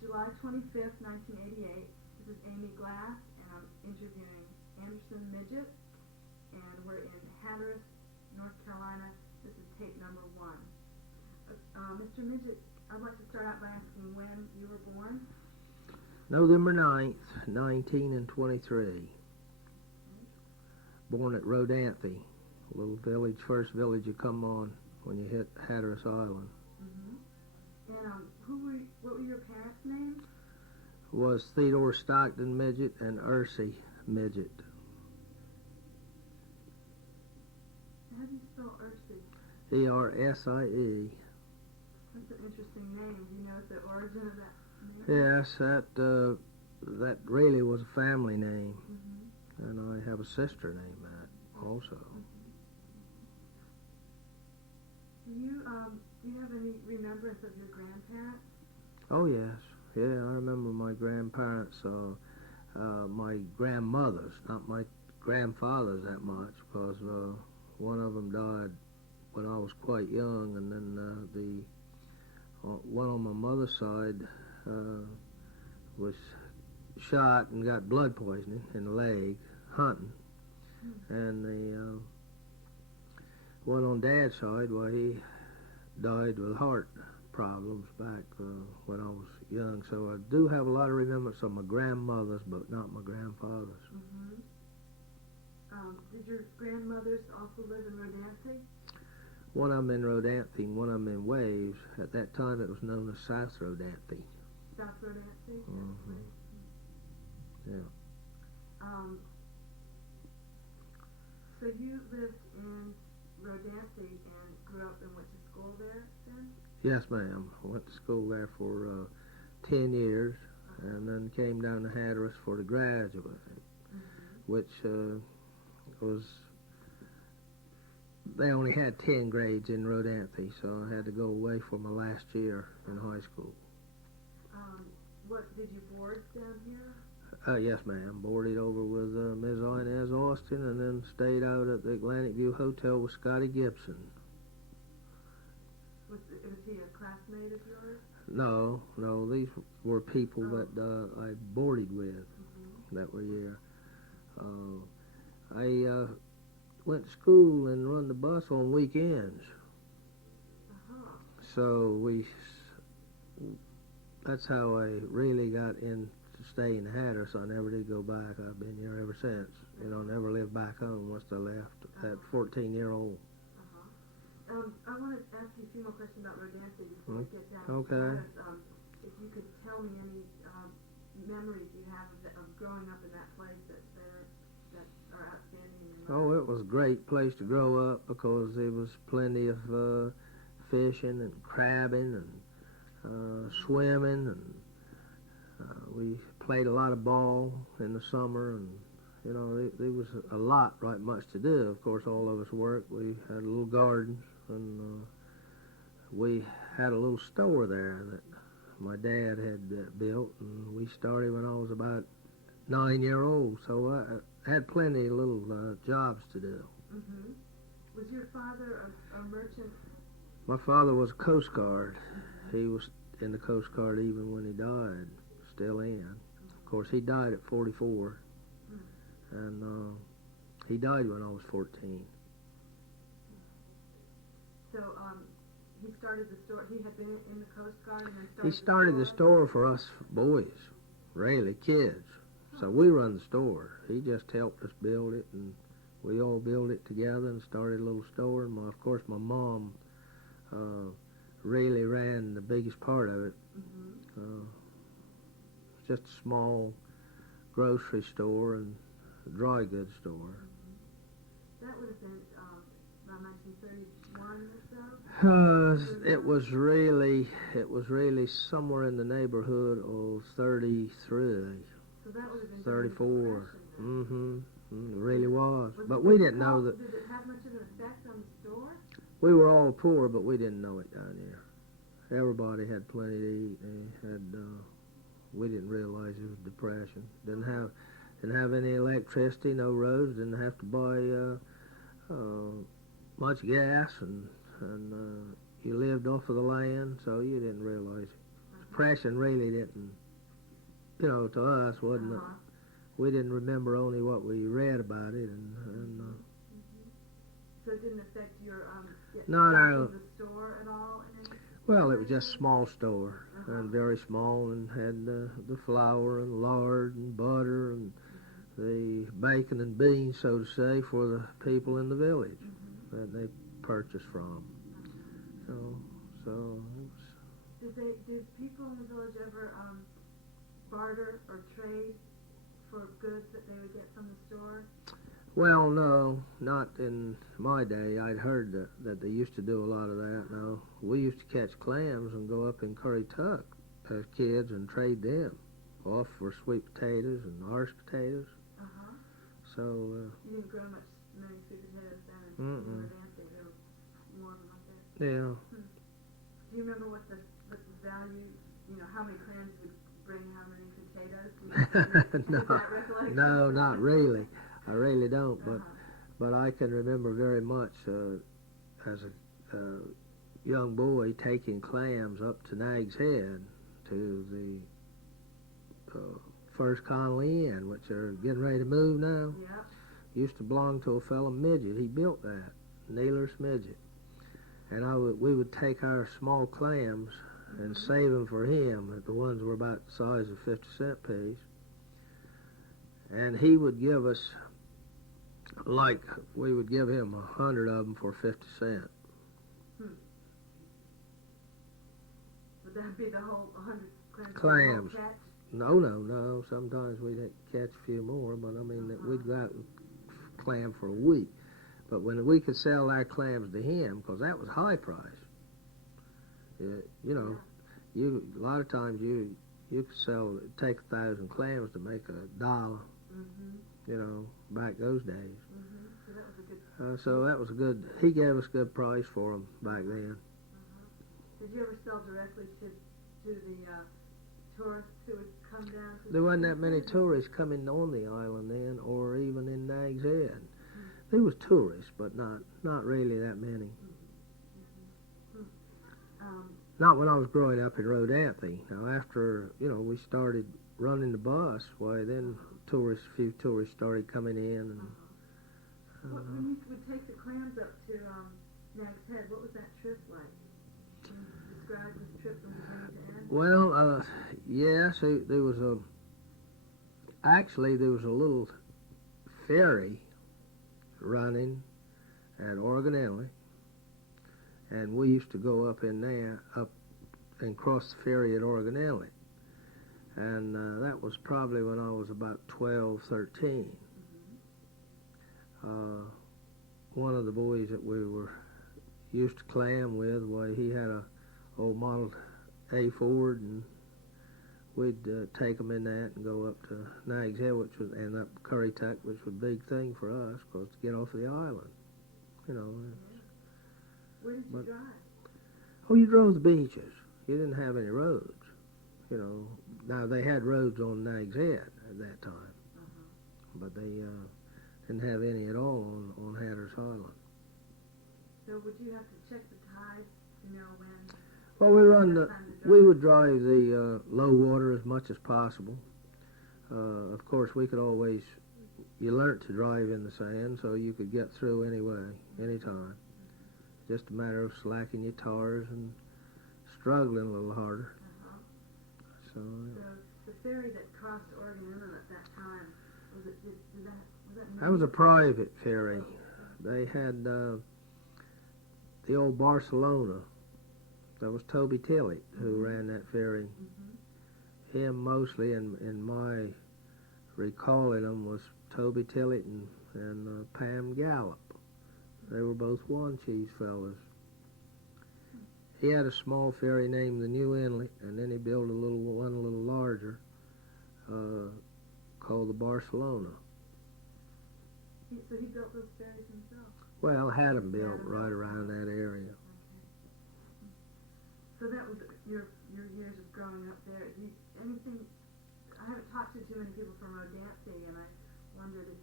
July 25th, 1988. This is Amy Glass, and I'm interviewing Anderson Midgett, and we're in Hatteras, North Carolina. This is tape number 1. Mr. Midgett, I'd like to start out by asking when you were born. November 9th, 1923. Born at Rodanthe, a little village, first village you come on when you hit Hatteras Island. And what were your parents' names? Was Theodore Stockton Midgett and Ursie Midgett. How do you spell Ursie? E-R-S-I-E. That's an interesting name. Do you know the origin of that name? Yes, that really was a family name. And I have a sister named that also. Do you have any remembrance of your grandparents? Oh yes, yeah, I remember my grandparents, my grandmothers, not my grandfathers that much, because one of them died when I was quite young, and then the one on my mother's side was shot and got blood poisoning in the leg hunting, and the one on Dad's side, well, he died with heart problems back when I was young. So I do have a lot of remembrance of my grandmothers, but not my grandfathers. Did your grandmothers also live in Rodanthe? One of them in Rodanthe and one of them in Waves. At that time it was known as South Rodanthe. South Rodanthe? Yeah. So you lived in Rodanthe and grew up and went to school there then? Yes, ma'am. I went to school there for 10 years and then came down to Hatteras for the graduate, which was, they only had 10 grades in Rodanthe, so I had to go away for my last year in high school. What, did you board down here? Yes, ma'am. Boarded over with Ms. Inez Austin and then stayed out at the Atlantic View Hotel with Scotty Gibson. Was he a classmate of yours? No, these were people that I boarded with that were here. I went to school and run the bus on weekends. So that's how I really got into staying in Hatteras. I never did go back. I've been here ever since. Never lived back home once I left at 14-year-old. I want to ask you a few more questions about Rodanthe before we get down to Okay. Hatteras. If you could tell me any memories you have of growing up in that place that are outstanding in your Oh, it was a great place to grow up because there was plenty of fishing and crabbing and swimming, and we played a lot of ball in the summer, and there was a lot, right much to do. Of course, all of us worked. We had little gardens, and we had a little store there that my dad had built, and we started when I was about 9-year-old, so I had plenty of little jobs to do. Was your father a merchant? My father was a Coast Guard. He was in the Coast Guard even when he died, still in. Of course, he died at 44, and he died when I was 14. So he started the store. He had been in the Coast Guard and then He started the store for us boys, really, kids. So we run the store. He just helped us build it, and we all built it together and started a little store. And of course, my mom really ran the biggest part of it. Just a small grocery store and a dry goods store. That would have been around 1931 or so? It was really somewhere in the neighborhood of 33. So that would have been 34. It really was. Was But it we didn't know that. Did it have much of an effect on the store? We were all poor, but we didn't know it down here. Everybody had plenty to eat. We didn't realize it was depression. Didn't have any electricity, no roads. Didn't have to buy much gas, and you lived off of the land, so you didn't realize it was impression really didn't, to us, wasn't it? We didn't remember only what we read about it, and So it didn't affect your No, no. in the store at all? well, it was just a small store, and very small, and had the flour and lard and butter and the bacon and beans, so to say, for the people in the village that they purchased from. So it was, Did people in the village ever barter or trade for goods that they would get from the store? well, no, not in my day. I'd heard that they used to do a lot of that. No, we used to catch clams and go up in Currituck as kids and trade them off for sweet potatoes and orange potatoes. So you didn't grow many sweet potatoes down in Rodanthe. They were warm like that. yeah. Do you remember what the value? How many clams would bring how many potatoes? No, not really. I really don't. But I can remember very much as a young boy taking clams up to Nag's Head to the First Connolly Inn, which are getting ready to move now. Yeah. Used to belong to a fellow Midgett. He built that, Neeler's Midgett. And we would take our small clams and save them for him. The ones were about the size of 50-cent piece. And he would give us, like, we would give him 100 of them for 50 cents. Would that be the whole 100 clams? Clams. No. Sometimes we'd catch a few more, but I mean, we'd go out and clam for a week. But when we could sell our clams to him, because that was high price, a lot of times you could take 1,000 clams to make $1. Back those days. So that was a good. He gave us a good price for them back then. Did you ever sell directly to the tourists who would come down? There wasn't that many tourists coming on the island then, or even in Nag's Head. There was tourists, but not really that many. Not when I was growing up in Rodanthe. Now, after we started running the bus, why then a few tourists started coming in. And when you would take the clams up to Nag's Head, what was that trip like? Can you describe this trip from beginning to end? Well, yes, there was a little ferry running at Organelli, and we used to go up in there, up and cross the ferry at Organelli, and that was probably when I was about 12, 13. One of the boys that we were used to clam with, he had a old Model A Ford, and we'd take them in that and go up to Nag's Head, and up Currituck, which was a big thing for us, because to get off the island, Where did you drive? Oh, you drove the beaches. You didn't have any roads, Now, they had roads on Nag's Head at that time, but they didn't have any at all on Hatteras Island. So would you have to check the tides to know when? Well, we would drive the low water as much as possible. Of course, we could always, you learnt to drive in the sand, so you could get through anyway, anytime. Just a matter of slacking your tires and struggling a little harder. So the ferry that crossed Oregon Inlet at that time, was that that was a private ferry. They had the old Barcelona. That was Toby Tillett who ran that ferry. Him mostly, and in my recalling them, was Toby Tillett and Pam Gallup. They were both one-cheese fellas. He had a small ferry named the New Inlet, and then he built one a little larger, called the Barcelona. So he built those ferries himself? Well, had them built right around that area. So that was your years of growing up there. I haven't talked to too many people from Rodanthe, and I wondered if,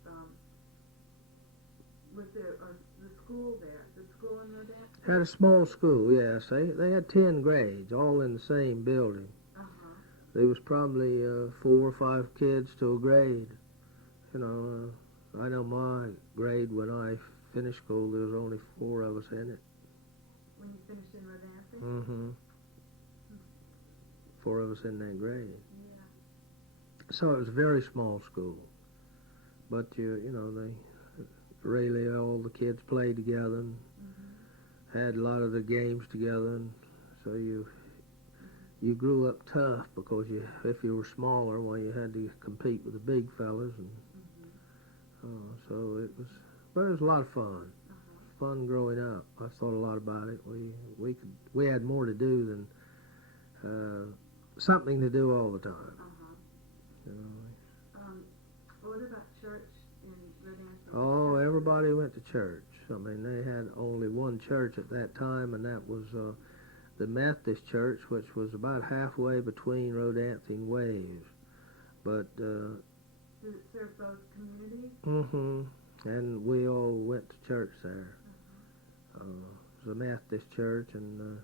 was there the school there? The school in Rodanthe? Had a small school, yes. They had 10 grades, all in the same building. there was probably 4 or 5 kids to a grade. You know, I know my grade when I finished school, there was only 4 of us in it. When you finished in Rodanthe? Mm-hmm. 4 of us in that grade. Yeah. So it was a very small school. But you know, they really all the kids played together and had a lot of the games together, and so you grew up tough because if you were smaller, well, you had to compete with the big fellas, and so it was a lot of fun. Fun growing up. I thought a lot about it. We had more to do than something to do all the time. You know. What about church in Rodanthe? Oh, everybody went to church. I mean, they had only one church at that time, and that was the Methodist Church, which was about halfway between Rodanthe and Waves. But did it serve both communities? And we all went to church there. It was a Methodist church, and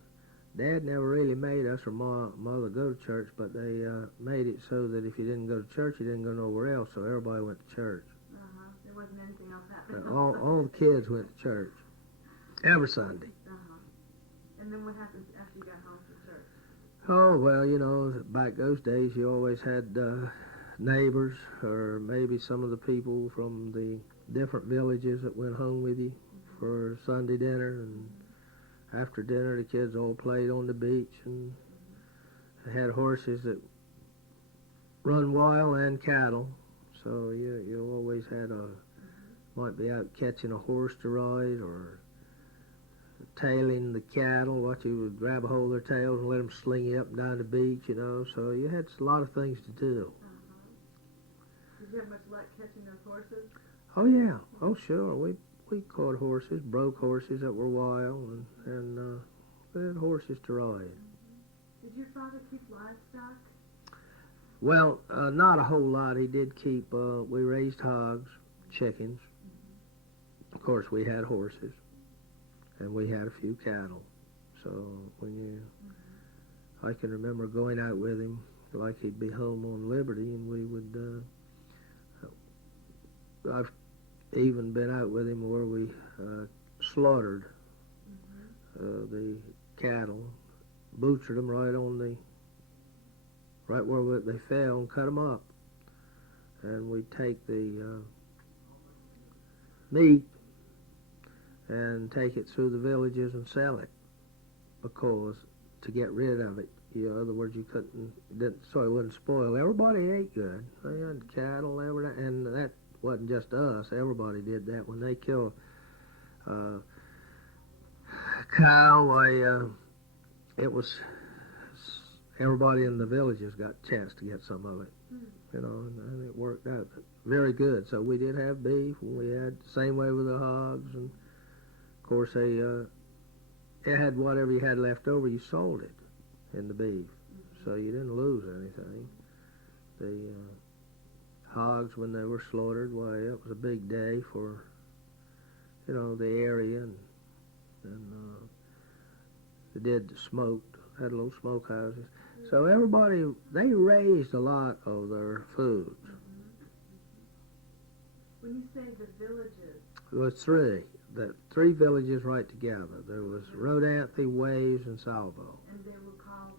Dad never really made us or Mother go to church, but they made it so that if you didn't go to church, you didn't go nowhere else, so everybody went to church. There wasn't anything else happening. All the kids went to church every Sunday. And then what happens after you got home from church? Oh, well, you know, back those days, you always had neighbors or maybe some of the people from the different villages that went home with you for Sunday dinner, and after dinner the kids all played on the beach, and they had horses that run wild and cattle, so you always had might be out catching a horse to ride or tailing the cattle. What you would grab a hold of their tails and let them sling you up and down the beach, you know, so you had a lot of things to do. Did you have much luck catching those horses? Oh yeah, oh sure, we caught horses, broke horses that were wild, and we had horses to ride. Did your father keep livestock? Well, not a whole lot. He did keep, we raised hogs, chickens. Of course, we had horses, and we had a few cattle. So I can remember going out with him, like he'd be home on Liberty, and we would, I've even been out with him where we slaughtered the cattle, butchered them right where they fell, and cut them up. And we'd take the meat and take it through the villages and sell it, because to get rid of it, in other words, you so it wouldn't spoil. Everybody ate good. They had cattle, everything, and that wasn't just us. Everybody did that. When they killed a cow, it was everybody in the villages got a chance to get some of it, you know, and it worked out very good. So we did have beef, and we had the same way with the hogs, and of course they had whatever you had left over, you sold it in the beef, so you didn't lose anything. The hogs, when they were slaughtered, why, it was a big day for, you know, the area, and they did smoked, had little smokehouses. So everybody, they raised a lot of their foods. When you say the villages, There was 3 villages right together. There was Rodanthe, Waves, and Salvo. and they were called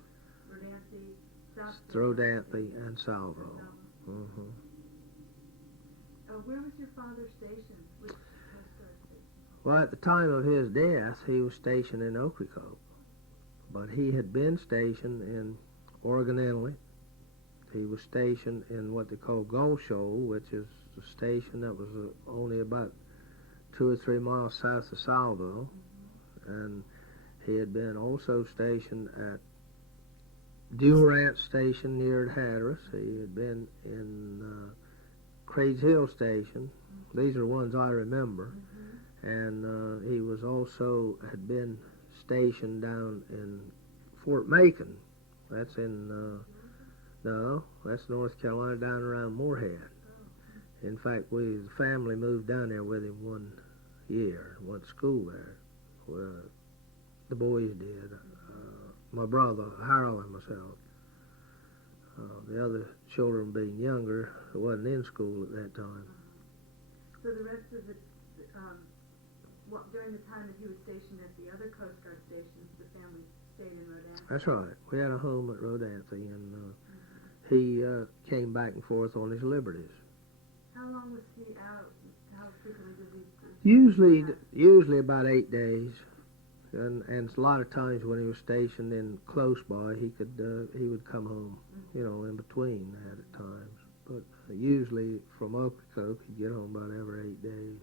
Rodanthe, South Rodanthe and Salvo. Where was your father stationed? Which station? Well, at the time of his death, he was stationed in Ocracoke, but he had been stationed in Oregon, Italy. He was stationed in what they call Gull Shoal, which is a station that was only about 2 or 3 miles south of Salvo, and he had been also stationed at Durant Station near Hatteras. He had been in Craig's Hill Station. These are ones I remember. And he was had been stationed down in Fort Macon. That's in, no, that's North Carolina, down around Moorhead. In fact, the family moved down there with him one year, went to school there. The boys did. My brother, Harold, and myself. The other children being younger, wasn't in school at that time. So the rest of the, during the time that he was stationed at the other Coast Guard stations, the family stayed in Rodanthe? That's right. We had a home at Rodanthe, and he came back and forth on his liberties. How long was he out? How frequently did he? Usually about 8 days, and a lot of times when he was stationed in close by, he would come home, in between that at times. But usually from Ocracoke, he'd get home about every 8 days.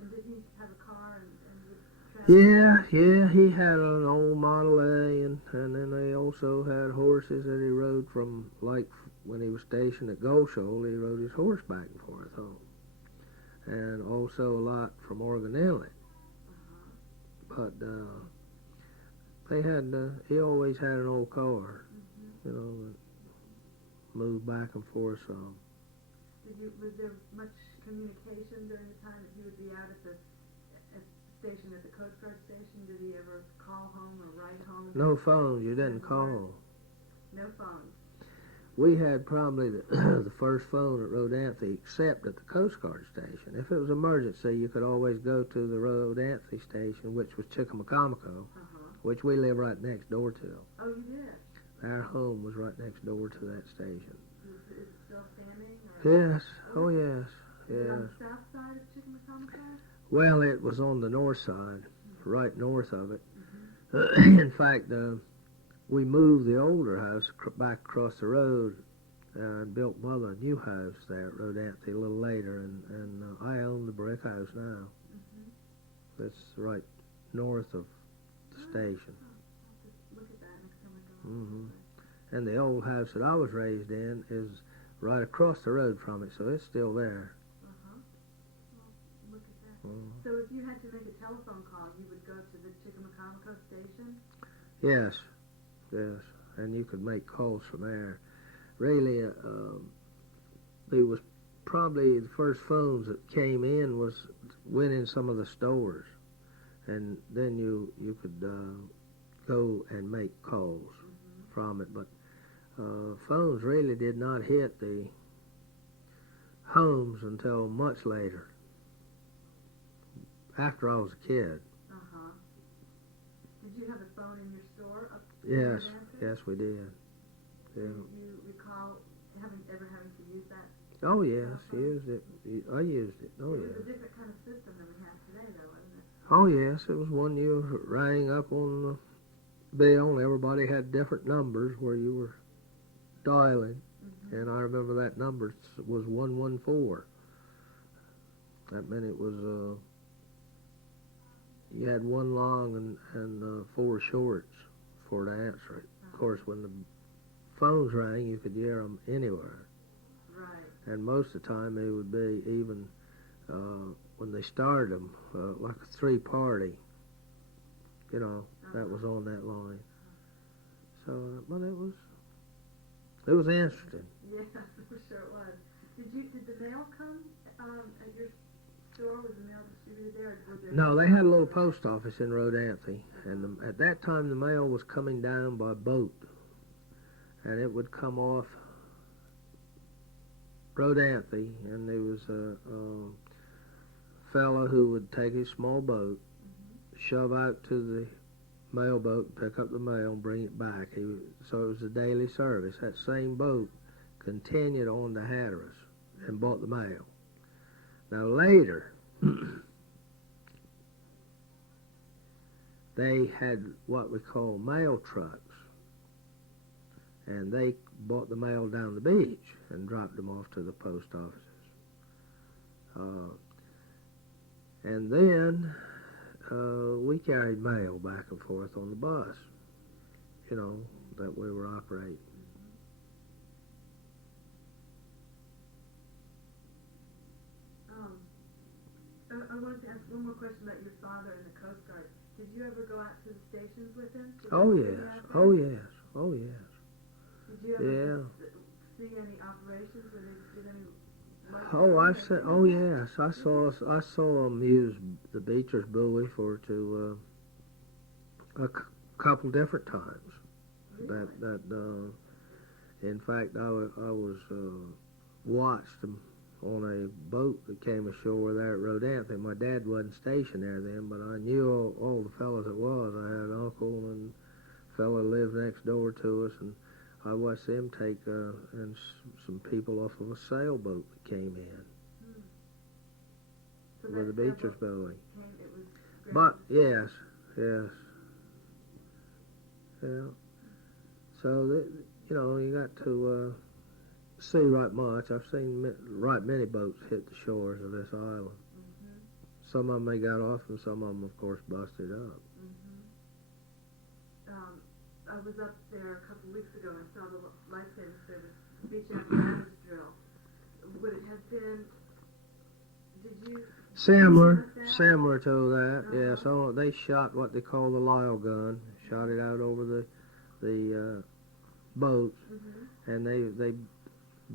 And did he have a car and would travel? Yeah, he had an old Model A, and then they also had horses that he rode from, like when he was stationed at Gulf Shoal, he rode his horse back and forth home. And also a lot from Oregon Inlet. But he always had an old car, that moved back and forth some. Was there much communication during the time that he would be out at the station, at the Coast Guard station? Did he ever call home or write home? No phones, you didn't call. No phones. We had probably the first phone at Rodanthe, except at the Coast Guard station. If it was emergency, you could always go to the Rodanthe station, which was Chickamaucomico, which we live right next door to. Oh, you did? Our home was right next door to that station. Is it still standing? Yes. Oh, yes. Is it on Yes. the south side of Chickamaucomico? Well, it was on the north side, right north of it. In fact, we moved the older house back across the road and built Mother a new house there at Rodanthe a little later, and I own the brick house now. That's right north of the station. I'll just look at that next time I go. And the old house that I was raised in is right across the road from it, so it's still there. Well, look at that. So if you had to make a telephone call, you would go to the Chickamaucomico station? Yes, and you could make calls from there. Really, there was probably the first phones that came in went in some of the stores, and then you could go and make calls from it. But phones really did not hit the homes until much later, after I was a kid. Did you have a phone in your store up Yes, there? yes, we did. Yeah. Do you recall ever having to use that? Oh yes, used it. I used it. Oh It yeah. was a different kind of system than we have today, though, wasn't it? Oh yes, it was one you rang up on the bill, and everybody had different numbers where you were dialing, and I remember that number was 114. That meant it was you had one long and four shorts for to answer it. Of course, when the phones rang, you could hear them anywhere. Right. And most of the time, they would be even when they started them, like a three-party. That was on that line. So, but it was interesting. Yeah, for sure it was. Did the mail come at your store? Was the mail distributed there? Or was there No, they had a little post office in Rodanthe, and at that time the mail was coming down by boat, and it would come off Rodanthe, and there was a fellow who would take his small boat, shove out to the mail boat, pick up the mail, and bring it back. So it was a daily service. That same boat continued on to Hatteras and bought the mail. Now later, they had what we call mail trucks, and they bought the mail down the beach and dropped them off to the post offices. And then we carried mail back and forth on the bus, that we were operating. I wanted to ask one more question about your father and the Coast Guard. Did you ever go out to the stations with him? Oh yes, oh yes, oh yes. Did you ever see any operations where they did any? Oh yes, I saw them use the Beecher's buoy a couple different times. Really? In fact, I was watched them on a boat that came ashore there at Rodanthe. My dad wasn't stationed there then, but I knew all the fellas it was. I had an uncle and a fella lived next door to us, and I watched them take some people off of a sailboat that came in So where the that beach was sailboat building. it was But grounded. yes, yeah. So that, you got to see right much. I've seen right many boats hit the shores of this island. Mm-hmm. Some of them they got off, and some of them, of course, busted up. I was up there a couple weeks ago and saw the lifesaving service beach apparatus drill. Would it have been? Did you? Similar to that. Uh-huh. Yeah. So they shot what they call the Lyle gun. Shot it out over the boats, and they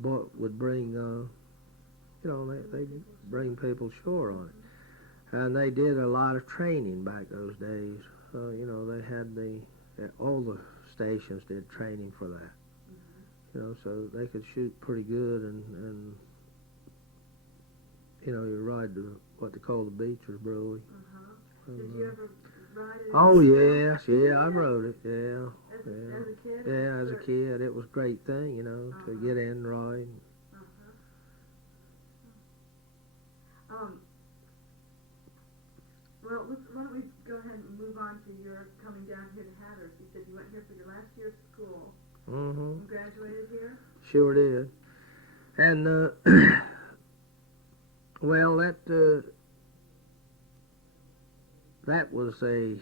would bring they bring people ashore on it, and they did a lot of training back those days. They had all the stations did training for that. So they could shoot pretty good, and you ride what they call the beaches buoy. Did you ever ride it? Oh yes, yeah, I rode it. Yeah. As a kid? Yeah, as a kid, it was a great thing, to get in and ride. Well, why don't we go ahead and move on to your coming down here to Hatteras. You said you went here for your last year of school. Mm-hmm. You graduated here? Sure did. And, well, that was of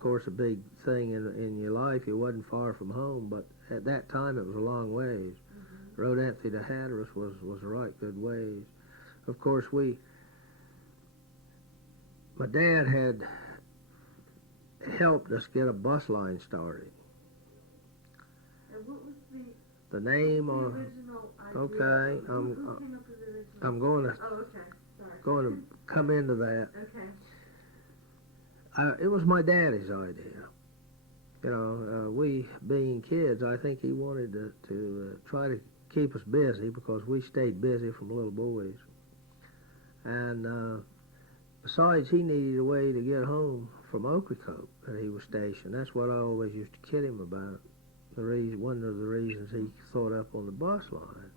course, a big thing in your life. You wasn't far from home, but at that time it was a long ways. Rodanthe to Hatteras was a right good ways. Of course, my dad had helped us get a bus line started. And what was The name the on. original idea? Okay, Who came up with the original? I'm going to Oh, okay. Sorry. come into that. Okay. It was my daddy's idea. We being kids, I think he wanted to try to keep us busy because we stayed busy from little boys. And besides, he needed a way to get home from Ocracoke that he was stationed. That's what I always used to kid him about. One of the reasons he thought up on the bus line.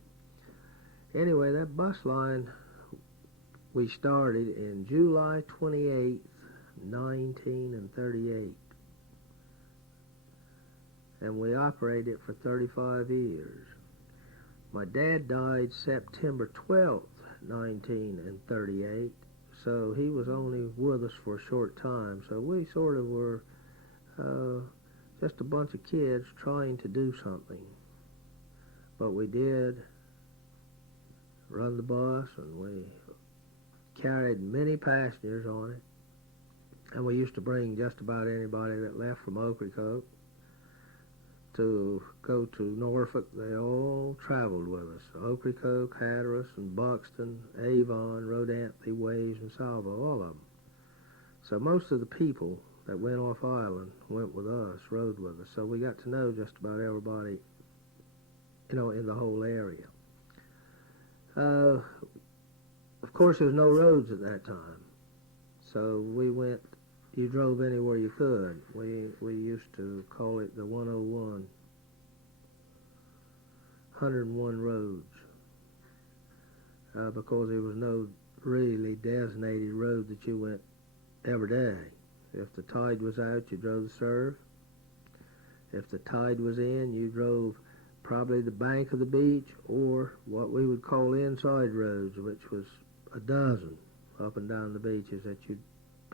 Anyway, that bus line we started in July 28th, 1938. And we operated it for 35 years. My dad died September 12th, 1938, so he was only with us for a short time. So we sort of were just a bunch of kids trying to do something. But we did run the bus, and we carried many passengers on it. And we used to bring just about anybody that left from Ocracoke to go to Norfolk. They all traveled with us. Ocracoke, Hatteras, and Buxton, Avon, Rodanthe, Ways, and Salvo, all of them. So most of the people that went off island went with us, rode with us. So we got to know just about everybody, in the whole area. Of course, there was no roads at that time. So you drove anywhere you could. We used to call it the 101 roads, because there was no really designated road that you went every day. If the tide was out, you drove the surf. If the tide was in, you drove probably the bank of the beach, or what we would call inside roads, which was a dozen up and down the beaches that you'd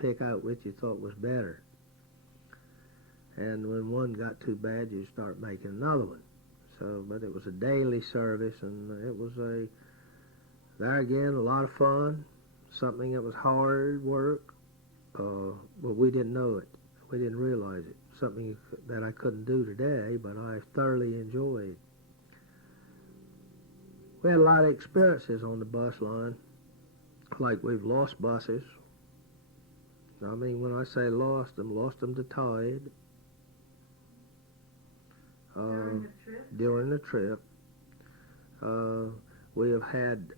pick out which you thought was better. And when one got too bad, you'd start making another one. But it was a daily service, and it was there again, a lot of fun, something that was hard work, but we didn't know it. We didn't realize it. Something that I couldn't do today, but I thoroughly enjoyed. We had a lot of experiences on the bus line, like we've lost buses. I mean, when I say lost them to tide. During the trip? During the trip. We have had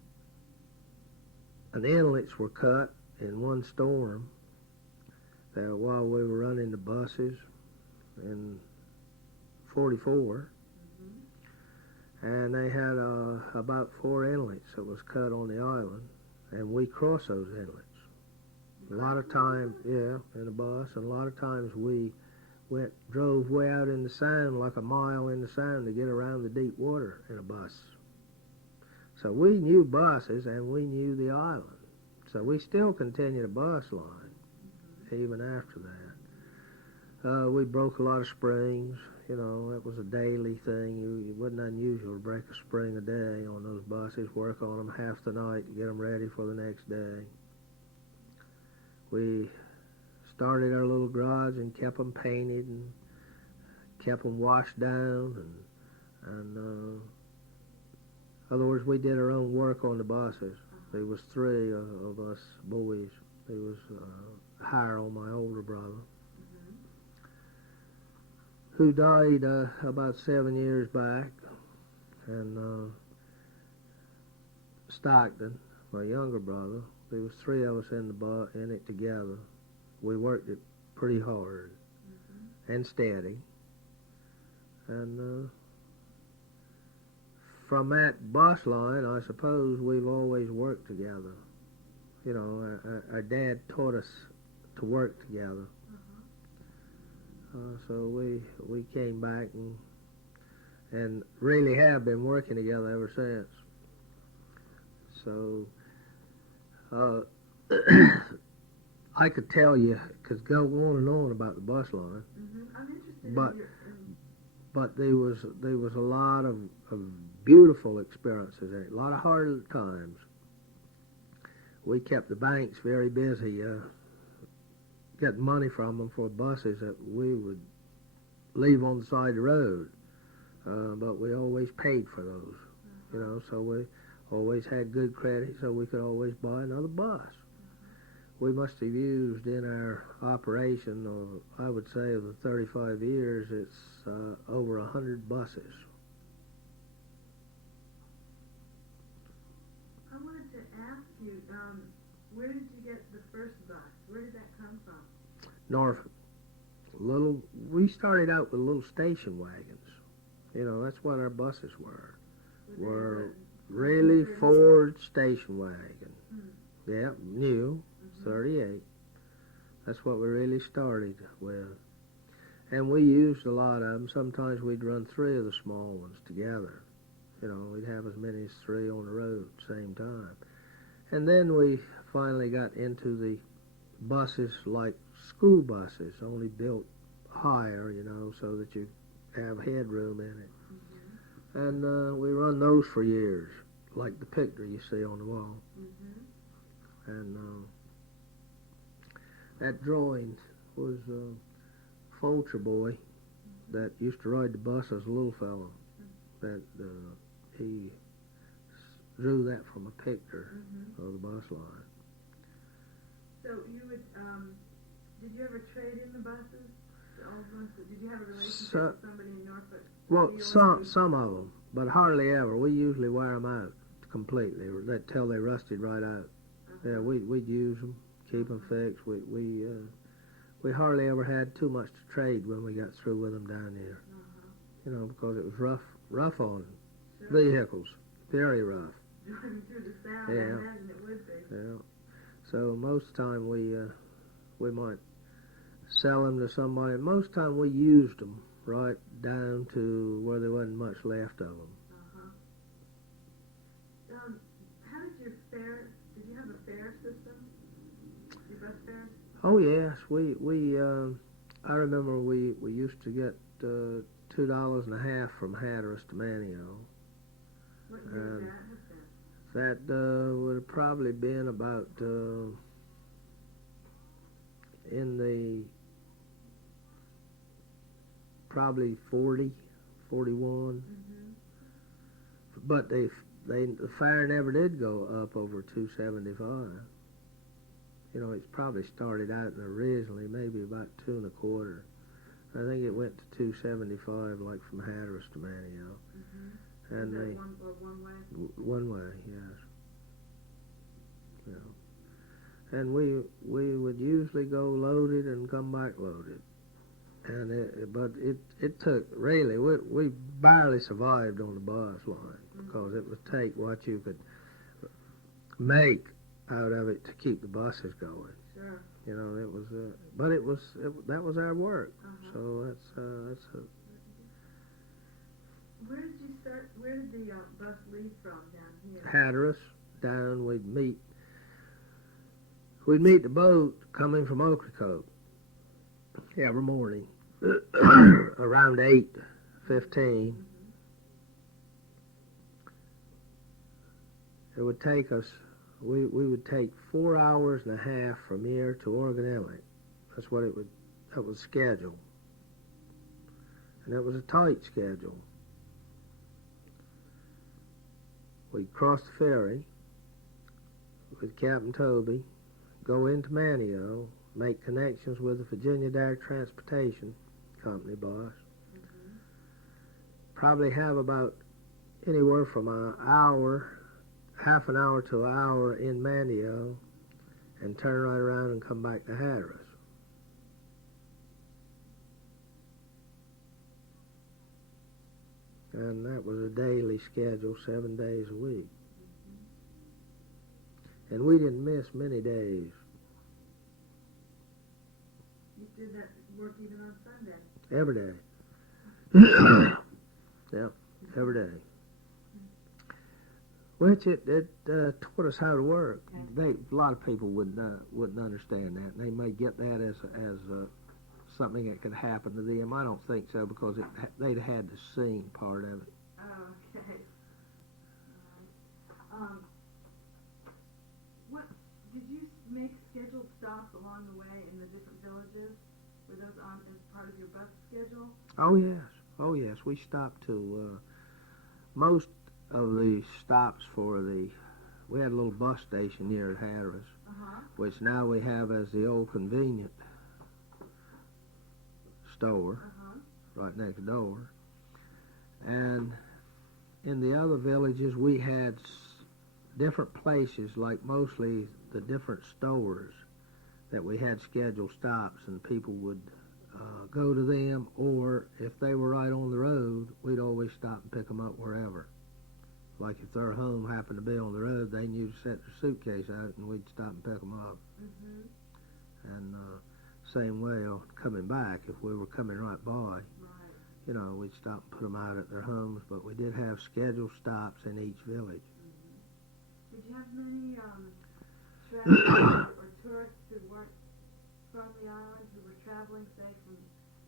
inlets were cut in one storm that while we were running the buses in 44, and they had about 4 inlets that was cut on the island, and we crossed those inlets. A lot of times, yeah, in a bus, and a lot of times we drove way out in the Sound, like a mile in the Sound, to get around the deep water in a bus. So we knew buses and we knew the island. So we still continued a bus line even after that. We broke a lot of springs. You know, that was a daily thing. It wasn't unusual to break a spring a day on those buses, work on them half the night to get them ready for the next day. We started our little garage and kept them painted and kept them washed down, and in other words, we did our own work on the buses. There was 3 of us boys. There was Harold, my older brother, who died about 7 years back, and Stockton, my younger brother. There was 3 of us in it together. We worked it pretty hard and steady, and from that bus line, I suppose we've always worked together. You know, our dad taught us to work together. So we came back and really have been working together ever since. So I could tell you, could go on and on about the bus line. I'm interested but there was a lot of beautiful experiences in it, a lot of hard times. We kept the banks very busy, getting money from them for buses that we would leave on the side of the road, but we always paid for those, you know, so we always had good credit, so we could always buy another bus. We must have used in our operation, or I would say of the 35 years, it's over 100 buses. I wanted to ask you, where did you get the first bus? Where did that come from? Norfolk. We started out with little station wagons. You know, that's what our buses were really Ford station wagon. Yeah, new, 38. That's what we really started with. And we used a lot of them. Sometimes we'd run 3 of the small ones together. You know, we'd have as many as 3 on the road at the same time. And then we finally got into the buses like school buses, only built higher, you know, so that you have headroom in it. And we run those for years, like the picture you see on the wall. And that drawing was Fulcher boy that used to ride the bus as a little fellow. That he drew that from a picture of the bus line. So you would, did you ever trade in the buses? The old ones? Did you have a relationship with somebody in Norfolk? Well, some of them, but hardly ever. We usually wear them out completely, till they rusted right out. Yeah, we'd use them, keep them fixed. We hardly ever had too much to trade when we got through with them down there. You know, because it was rough on vehicles, very rough. Driving through the Sound, Yeah. I imagine it would be. Yeah. So most of the time we might sell them to somebody. And most of the time we used them right down to where there wasn't much left of them. How did your fare? Did you have a fare system? Your bus fares? Oh yes, I remember we used to get $2.50 from Hatteras to Manteo. What year was that? That would have probably been about in the probably 40, 41. But the fare never did go up over $2.75. You know, it's probably started out originally maybe about $2.25. I think it went to 275, like from Hatteras to Manteo. Mm-hmm. And Is they that one way? one way, yes. Yeah. And we would usually go loaded and come back loaded. And it took really we barely survived on the bus line because it would take what you could make out of it to keep the buses going. Sure. You know, it was but that was our work. So that's a. Where did you start? Where did the bus leave from down here? Hatteras down. We'd meet the boat coming from Ocracoke every morning around 8:15. It would take us. We would take 4 hours and a half from here to Oregon Inlet. That's what that was scheduled. And it was a tight schedule. We'd cross the ferry with Captain Toby, go into Manteo, make connections with the Virginia Dairy Transportation Company bus. Probably have about anywhere from half an hour to an hour in Manteo, and turn right around and come back to Hatteras. And that was a daily schedule, 7 days a week. And we didn't miss many days. You did that work even on Sunday? Every day. Yeah, every day. Which it taught us how to work. A lot of people wouldn't understand that. They may get that as something that could happen to them. I don't think so, because they'd had the seen part of it. Oh, okay. All right. What did you make scheduled stops along the way in the different villages? Were those on as part of your bus schedule? Oh yes. We stopped to most of the stops we had a little bus station here at Hatteras, which now we have as the old convenient store right next door. And in the other villages we had different places, like mostly the different stores that we had scheduled stops, and people would go to them, or if they were right on the road, we'd always stop and pick them up wherever. Like if their home happened to be on the road, they knew to set their suitcase out, and we'd stop and pick them up. And same way on coming back, if we were coming right by, you know, we'd stop and put them out at their homes. But we did have scheduled stops in each village. Did you have many travelers or tourists who weren't from the island, who were traveling, say, from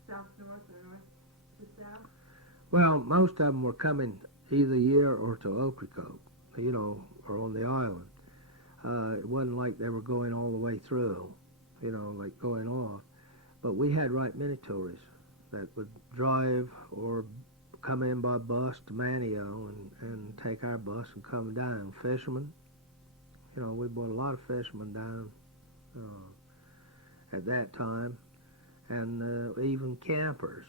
south-north or north to south? Well, most of them were coming either here or to Ocracoke, you know, or on the island. It wasn't like they were going all the way through, you know, like going off. But we had right many tourists that would drive or come in by bus to Manteo and take our bus and come down. Fishermen, you know, we brought a lot of fishermen down at that time, and even campers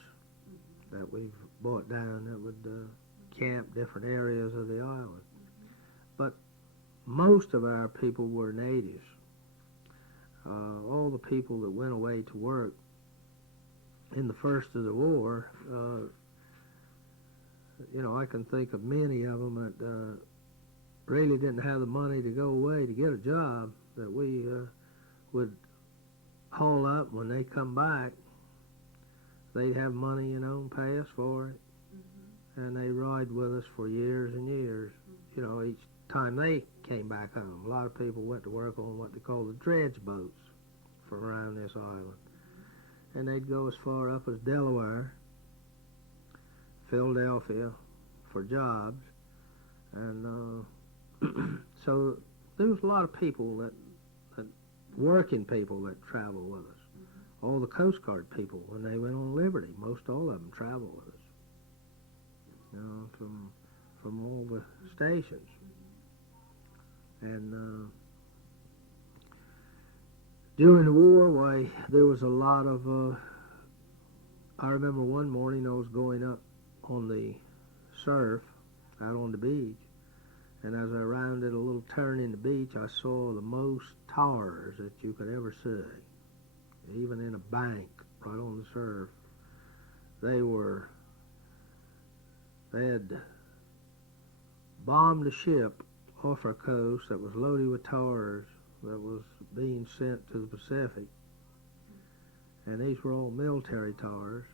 that we've brought down that would camp different areas of the island. But most of our people were natives. All the people that went away to work in the first of the war, you know, I can think of many of them that really didn't have the money to go away to get a job, that we would haul up. When they come back, they'd have money, you know, and pay us for it. And they ride with us for years and years, you know, each time they came back home. A lot of people went to work on what they call the dredge boats from around this island. And they'd go as far up as Delaware, Philadelphia for jobs. And so there was a lot of people that working people that traveled with us. All the Coast Guard people, when they went on Liberty, most all of them traveled with us. You know, from all the stations. And during the war, why, there was a lot of I remember one morning I was going up on the surf out on the beach, and as I rounded a little turn in the beach, I saw the most towers that you could ever see, even in a bank right on the surf. They had bombed a ship off our coast that was loaded with towers that was being sent to the Pacific. And these were all military towers,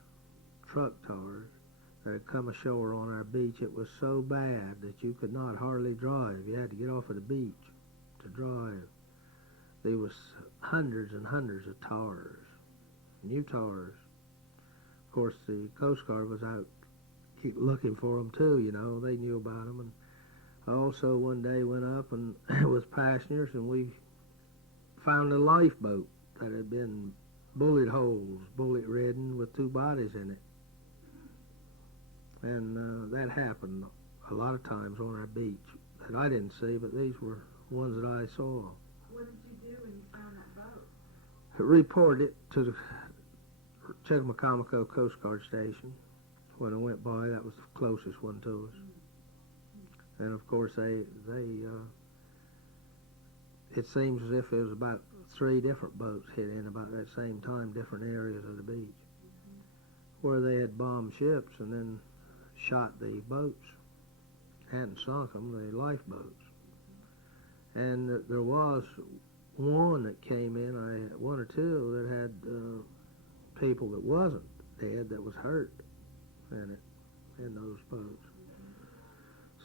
truck towers, that had come ashore on our beach. It was so bad that you could not hardly drive. You had to get off of the beach to drive. There was hundreds and hundreds of towers, new towers. Of course, the Coast Guard was out keep looking for them too, you know. They knew about them. And I also one day went up and with passengers, and we found a lifeboat that had been bullet holes, bullet ridden, with two bodies in it. And that happened a lot of times on our beach that I didn't see, but these were ones that I saw. What did you do when you found that boat? Reported it to the Ocracoke Coast Guard Station. When I went by, that was the closest one to us. And of course, it seems as if there was about 3 different boats hit in about that same time, different areas of the beach, where they had bombed ships and then shot the boats, hadn't sunk them, the lifeboats. And there was one that came in, one or two that had people that wasn't dead, that was hurt in those boats.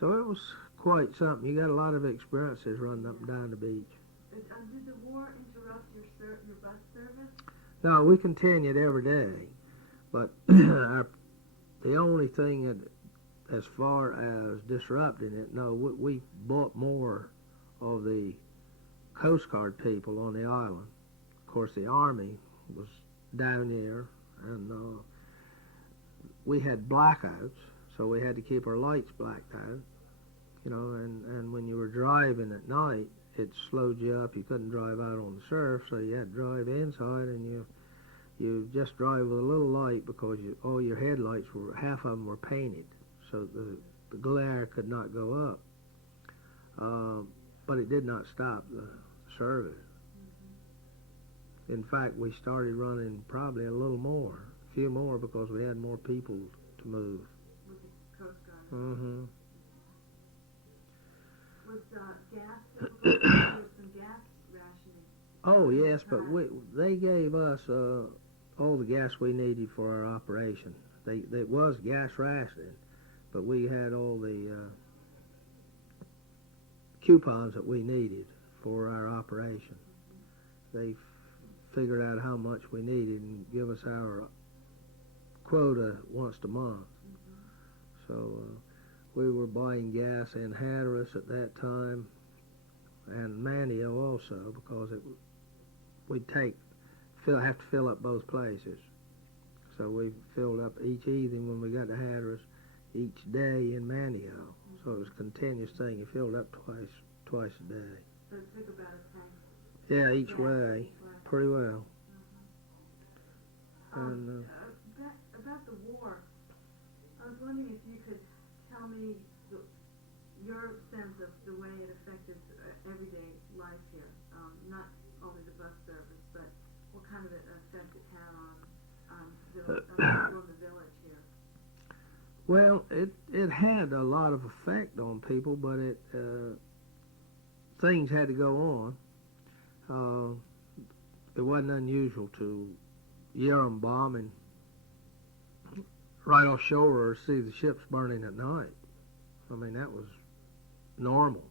So it was quite something. You got a lot of experiences running up and down the beach. Did the war interrupt your bus service? No, we continued every day, but the only thing that, as far as disrupting it, no, we bought more of the Coast Guard people on the island. Of course, the Army was down there, and we had blackouts, so we had to keep our lights blacked out, you know, and when you were driving at night, it slowed you up. You couldn't drive out on the surf, so you had to drive inside, and you just drive with a little light because all your headlights half of them were painted, so the glare could not go up. But it did not stop the service. In fact, we started running probably a few more, because we had more people to move. With the Coast Guard. Mm-hmm. Was gas difficult? There was some gas rationing. Oh yes, but they gave us all the gas we needed for our operation. It was gas rationing, but we had all the coupons that we needed for our operation. They figured out how much we needed and give us our quota once a month. So we were buying gas in Hatteras at that time, and Manteo also, because we'd have to fill up both places. So we filled up each evening when we got to Hatteras, each day in Manteo. So it was a continuous thing. You filled up twice a day. So it took about a tank. Yeah, each way, pretty well. And about the war, I was wondering if you could tell me your sense of the way it affected everyday life here, not only the bus service, but what kind of effect it had on people in the village here. Well, it had a lot of effect on people, but things had to go on. It wasn't unusual to hear them bombing right offshore or see the ships burning at night. I mean, that was normal.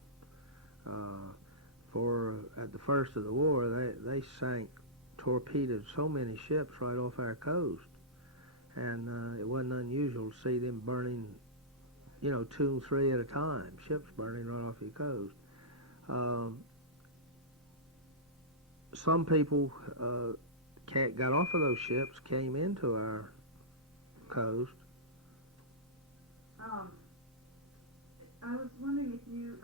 At the first of the war, they torpedoed so many ships right off our coast, and it wasn't unusual to see them burning, 2 and 3 at a time, ships burning right off your coast. Some people got off of those ships, came into our coast. I was wondering if you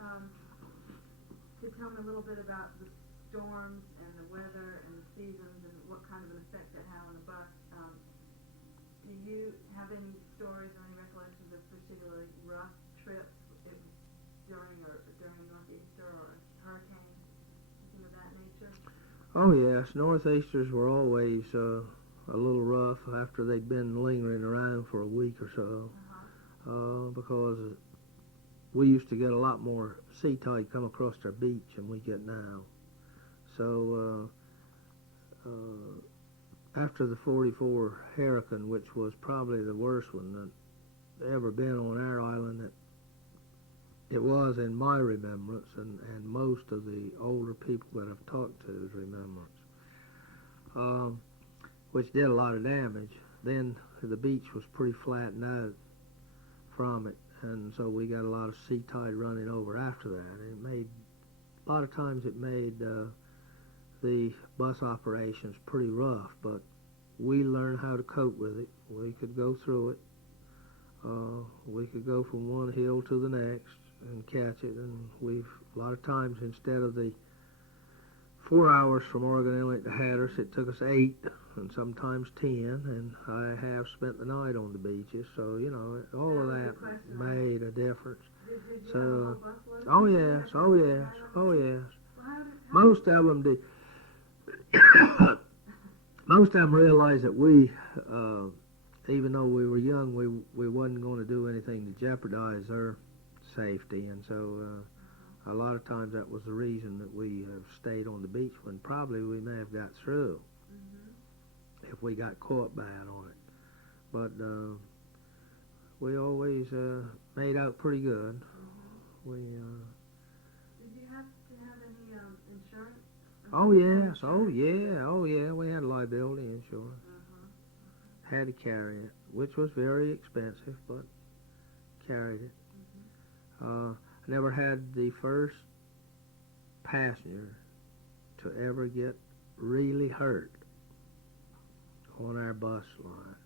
could tell me a little bit about the storms and the weather and the seasons and what kind of an effect that had on the bus. Do you Oh yes, northeasters were always a little rough after they'd been lingering around for a week or so, because we used to get a lot more sea tide come across our beach than we get now. So after the '44 hurricane, which was probably the worst one that ever been on our island, it was in my remembrance, and most of the older people that I've talked to's remembrance, which did a lot of damage. Then the beach was pretty flattened out from it, and so we got a lot of sea tide running over after that. And it made, a lot of times it made the bus operations pretty rough, but we learned how to cope with it. We could go through it. We could go from one hill to the next and catch it, and we've, a lot of times, instead of the 4 hours from Oregon Inlet to Hatteras, it took us 8 and sometimes 10, and I have spent the night on the beaches, so you know, all of that made a difference. Did you So, have a whole bus load? oh yes, oh yes, oh yes. Well, how Most of them did. Most of them realized that we, even though we were young, we wasn't going to do anything to jeopardize their safety, and so a lot of times that was the reason that we have stayed on the beach, when probably we may have got through if we got caught bad on it. But we always made out pretty good. We did you have to have any insurance? oh yes, oh yeah, oh yeah, we had liability insurance. Had to carry it, which was very expensive, but carried it. I never had the first passenger to ever get really hurt on our bus line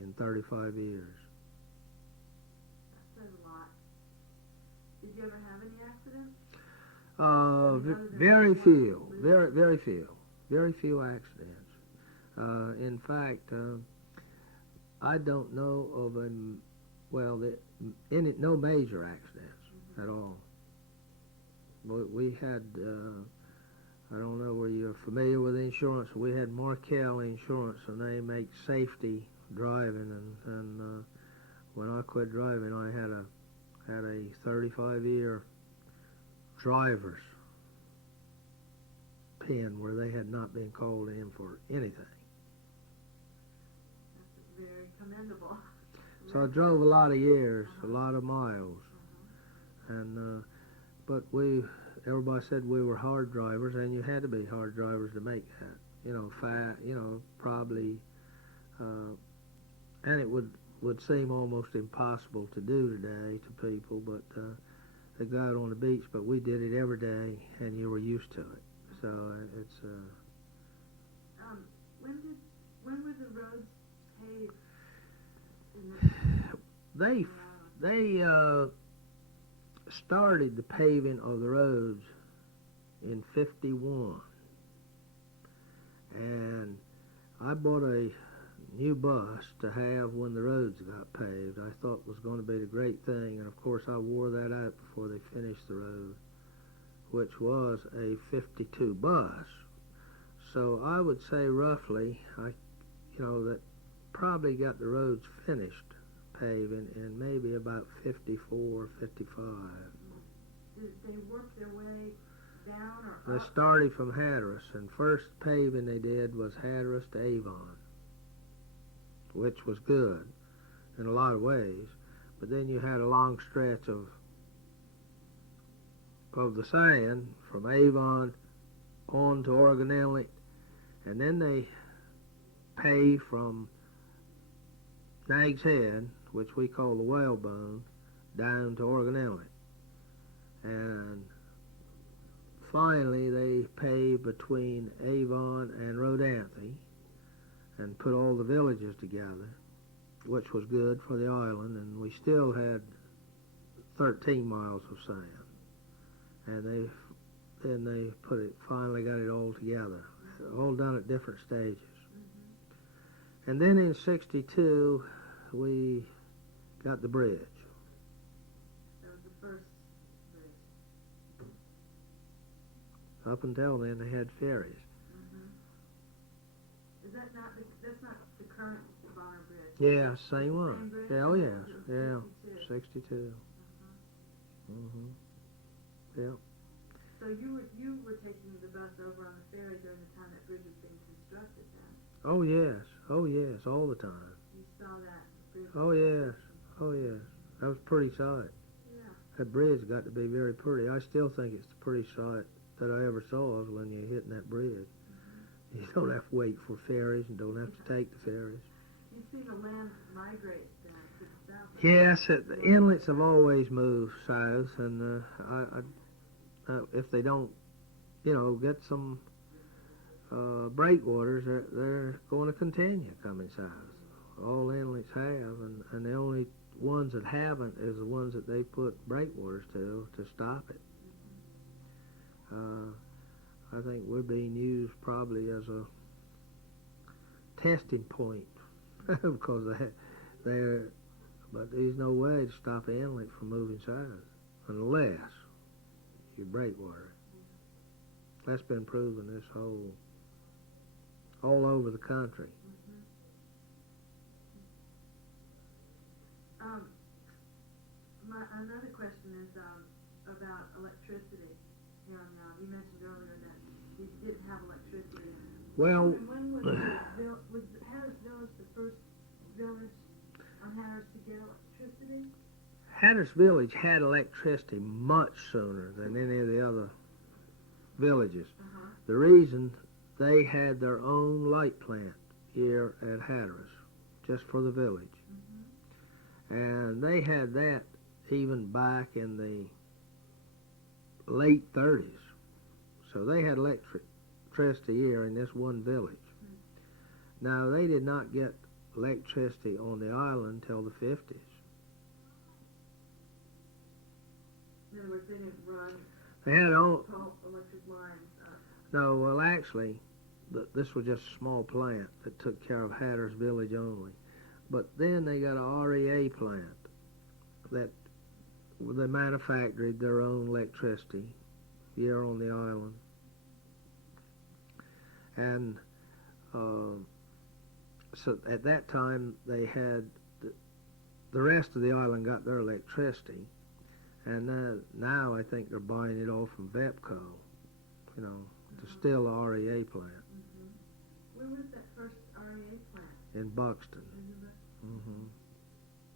in 35 years. That says a lot. Did you ever have any accidents? Very few, very few accidents. In fact, I don't know of no major accidents at all. We had, I don't know whether you're familiar with insurance, we had Markel Insurance, and they make safety driving, and when I quit driving, I had a 35-year driver's pin where they had not been called in for anything. That's very commendable. So I drove a lot of years, a lot of miles, and but everybody said we were hard drivers, and you had to be hard drivers to make that. You know, probably, and it would seem almost impossible to do today to people, but they go out on the beach, but we did it every day, and you were used to it. So it's. When were the roads paved? They started the paving of the roads in '51, and I bought a new bus to have when the roads got paved. I thought it was going to be the great thing, and of course I wore that out before they finished the road, which was a '52 bus. So I would say roughly, that probably got the roads finished paving in maybe about '54, '55. Did they work their way down or up? They started from Hatteras, and first paving they did was Hatteras to Avon, which was good in a lot of ways. But then you had a long stretch of the sand from Avon on to Oregon Inlet, and then they paved from Nag's Head, which we call the whalebone, down to Oregon Inlet. And finally they paved between Avon and Rodanthe and put all the villages together, which was good for the island, and we still had 13 miles of sand. And they finally got it all together, all done at different stages. And then in '62, we got the bridge. That was the first bridge. Up until then, they had ferries. Is that not that's not the current Bonner Bridge? Yeah, same The one. same bridge? Yeah, oh yes, It's yeah, 62. 62. Yeah. So you were taking the bus over on the ferry during the time that bridge was being constructed then? Oh yes, all the time. You saw that bridge? Oh yes, oh yes. That was a pretty sight. Yeah. That bridge got to be very pretty. I still think it's the pretty sight that I ever saw is when you're hitting that bridge. You don't have to wait for ferries and don't have to take the ferries. You've seen the land migrate then to the south? Yes, the inlets have always moved south, and if they don't, get some breakwaters, they're going to continue coming south. All inlets have, and the only ones that haven't is the ones that they put breakwaters to stop it. I think we're being used probably as a testing point because but there's no way to stop the inlet from moving south unless you breakwater. That's been proven all over the country. Another question is about electricity. And you mentioned earlier that you didn't have electricity. Well, When was Hatteras Village the first village on Hatteras to get electricity? Hatteras Village had electricity much sooner than any of the other villages. The reason they had their own light plant here at Hatteras, just for the village. And they had that even back in the late 30s. So they had electricity here in this one village. Now, they did not get electricity on the island till the 50s. In other words, they didn't run They had all, electric lines up. no, well, actually, this was just a small plant that took care of Hatteras Village only. But then they got a REA plant that they manufactured their own electricity here on the island. And so at that time they had the rest of the island got their electricity, and now I think they're buying it all from VEPCO, to still a REA plant. Where was that first REA plant? In Buxton.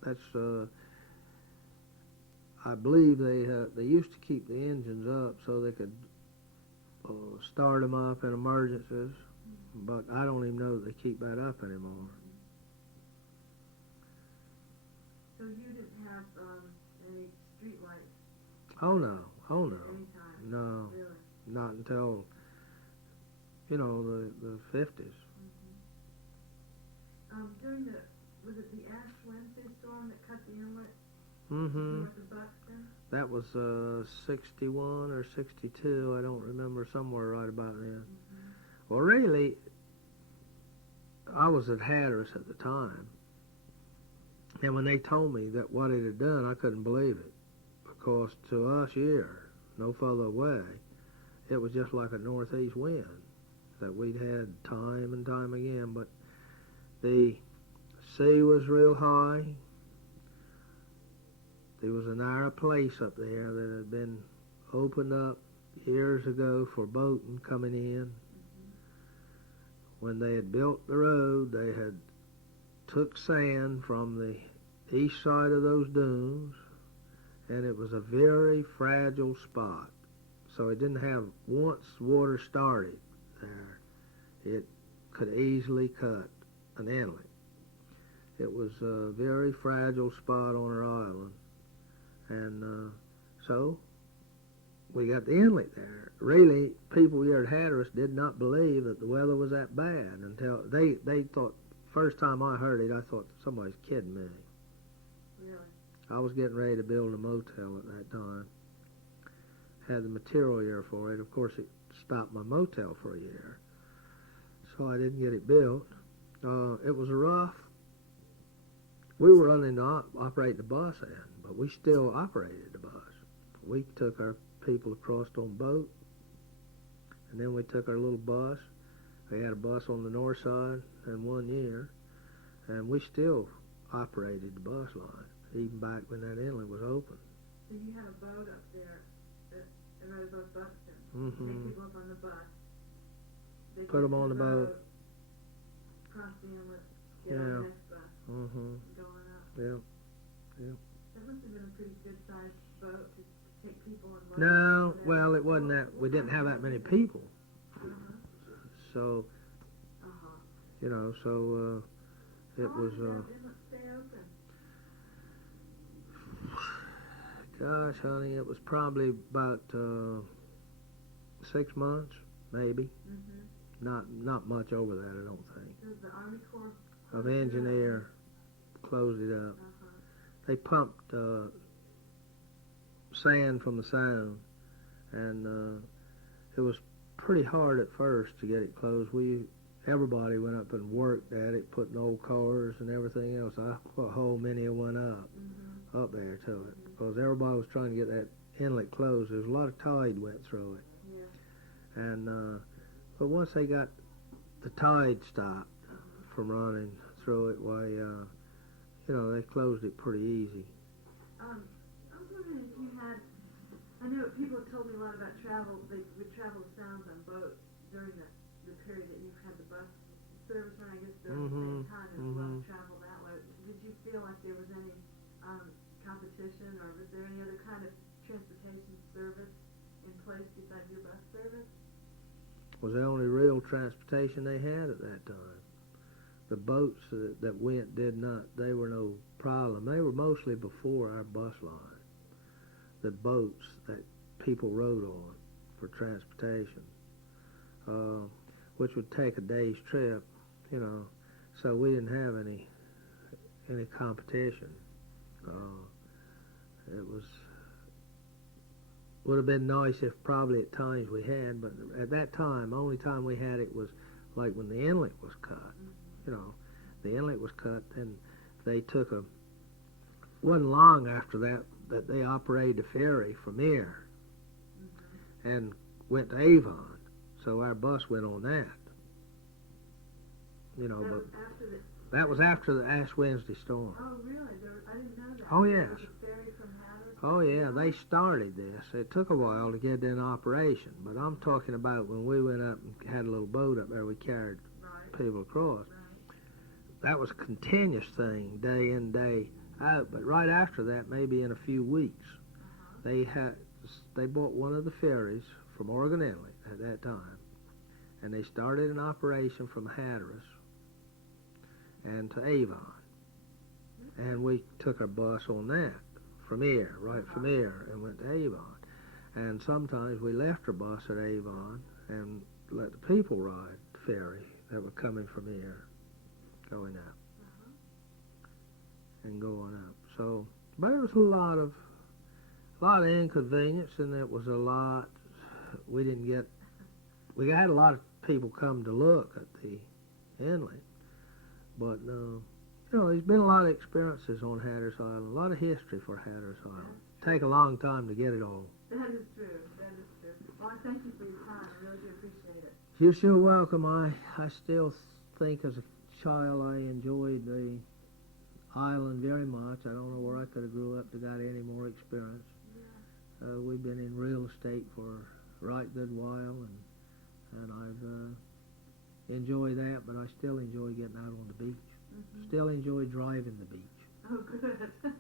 That's I believe they used to keep the engines up so they could start them up in emergencies, but I don't even know that they keep that up anymore. So you didn't have any street lights? Oh no, Anytime? no, Really? not until the 50s. During was it the Ash Wednesday storm that cut the inlet Mm-hmm. north of Buxton? That was 61 or 62. I don't remember, somewhere right about then. Well, really, I was at Hatteras at the time, and when they told me that what it had done, I couldn't believe it, because to us here, no further away, it was just like a northeast wind that we'd had time and time again. But the sea was real high. There was a narrow place up there that had been opened up years ago for boating coming in. When they had built the road, they had took sand from the east side of those dunes, and it was a very fragile spot. So it didn't have, once water started there, it could easily cut an inlet. It was a very fragile spot on our island. And so we got the inlet there. Really, people here at Hatteras did not believe that the weather was that bad until they thought, first time I heard it, I thought somebody's kidding me. Really? I was getting ready to build a motel at that time. Had the material here for it. Of course, it stopped my motel for a year, so I didn't get it built. It was rough. We were running to operate the bus then, but we still operated the bus. We took our people across on boat, And then we took our little bus. We had a bus on the north side in 1 year, and we still operated the bus line, even back when that inlet was open. So you had a boat up there that rode above Buxton. Mm-hmm. Take people up on the bus. They Put get 'em on the boat. Cross the inlet, get Yeah. on the next bus, Mm-hmm. going up. Yeah. That must have been a pretty good sized boat to take people and load No, them there. well, it wasn't that. We didn't have that many people. Uh-huh. So, Uh-huh. you know, so it How long was, did that inlet stay open? gosh, honey, it was probably about 6 months, maybe. Mm-hmm. Not much over that, I don't think. Does the Army Corps Of engineer closed it up. Uh-huh. They pumped sand from the sound, and it was pretty hard at first to get it closed. Everybody went up and worked at it, putting old cars and everything else. I put a whole many one up Mm-hmm. up there to it, because everybody was trying to get that inlet closed. There was a lot of tide went through it, Yeah. and but once they got the tide stopped from running through it, why, you know, they closed it pretty easy. I was wondering if you had, I know people have told me a lot about travel, they would travel the sounds on boats during the period that you've had the bus service run, I guess during the same time as well, travel that way. Did you feel like there was any competition, or was there any other kind of transportation service in place besides your bus service? Was the only real transportation they had at that time. The boats that went they were no problem. They were mostly before our bus line. The boats that people rode on for transportation, which would take a day's trip, you know, so we didn't have any competition. It would have been nice if probably at times we had, but at that time, only time we had it was like when the inlet was cut. You know, the inlet was cut, and they wasn't long after that they operated a ferry from here and went to Avon. So our bus went on that. You know, but that was after the Ash Wednesday storm. Oh, really? I didn't know that. Oh, yes. There was a ferry from Hatteras? Oh, yeah, they started this. It took a while to get it in operation, but I'm talking about when we went up and had a little boat up there, we carried people across. Right. That was a continuous thing, day in, day out. But right after that, maybe in a few weeks, they bought one of the ferries from Oregon Inlet at that time, and they started an operation from Hatteras and to Avon, and we took our bus on that from here, from here, and went to Avon. And sometimes we left our bus at Avon and let the people ride the ferry that were coming from here, going up and going up. So, but it was a lot of inconvenience, and it was a lot. We had a lot of people come to look at the inlet, but you know, there's been a lot of experiences on Hatteras Island, a lot of history for Hatteras Island. Take a long time to get it all. That is true. That is true. Well, I thank you for your time. I really do appreciate it. You're sure welcome. I still think as a child I enjoyed the island very much. I don't know where I could have grew up to got any more experience. Yeah. We've been in real estate for a right good while, and I've enjoyed that, but I still enjoy getting out on the beach. Still enjoy driving the beach. Oh, good.